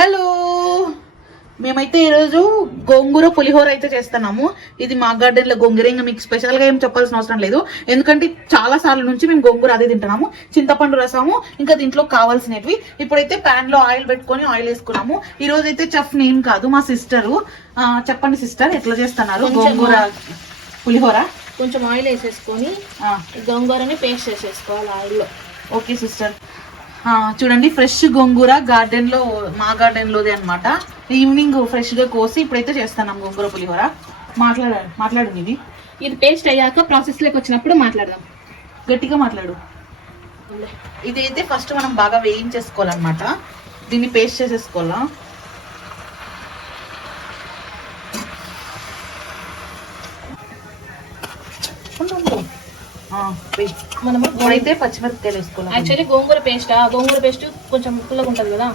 Hello, మేమైతే ఈరోజు గోంగూర పులిహోర అయితే చేస్తున్నాము. ఇది మా గార్డెన్ లో గోంగూర, ఇంకా మీకు స్పెషల్ గా ఏం చెప్పాల్సిన అవసరం లేదు, ఎందుకంటే చాలా సార్లు నుంచి మేము గోంగూర అదే తింటున్నాము. చింతపండు రసము, ఇంకా దీంట్లో కావాల్సినవి. ఇప్పుడైతే ప్యాన్ లో ఆయిల్ పెట్టుకొని ఆయిల్ వేసుకున్నాము. ఈ రోజు అయితే చెఫ్ నేను కాదు, మా సిస్టరు. చెప్పండి సిస్టర్, ఎట్లా చేస్తున్నారు గోంగూర పులిహోర? కొంచెం ఆయిల్ వేసేసుకొని గోంగూరని పేస్ట్ చేసేసుకోవాలి ఆయిల్లో. Okay sister. చూడండి, ఫ్రెష్ గోంగూర గార్డెన్ లో, మా గార్డెన్ లోదే అనమాట. ఈవినింగ్ ఫ్రెష్ గా కోసి ఇప్పుడైతే చేస్తున్నాం గోంగూర పులిహోర. మాట్లాడు ఇది పేస్ట్ అయ్యాక ప్రాసెస్ లోకి వచ్చినప్పుడు మాట్లాడదాం. గట్టిగా మాట్లాడు. ఇదైతే ఫస్ట్ మనం బాగా వేయించేసుకోవాలన్నమాట. దీన్ని పేస్ట్ చేసేసుకోవాలా. మనము అయితే పచ్చిమిరపకాయలు వేసుకోవాలి. యాక్చువల్లీ గోంగూర పేస్ట్ కొంచెం పుల్లగా ఉంటుంది కదా,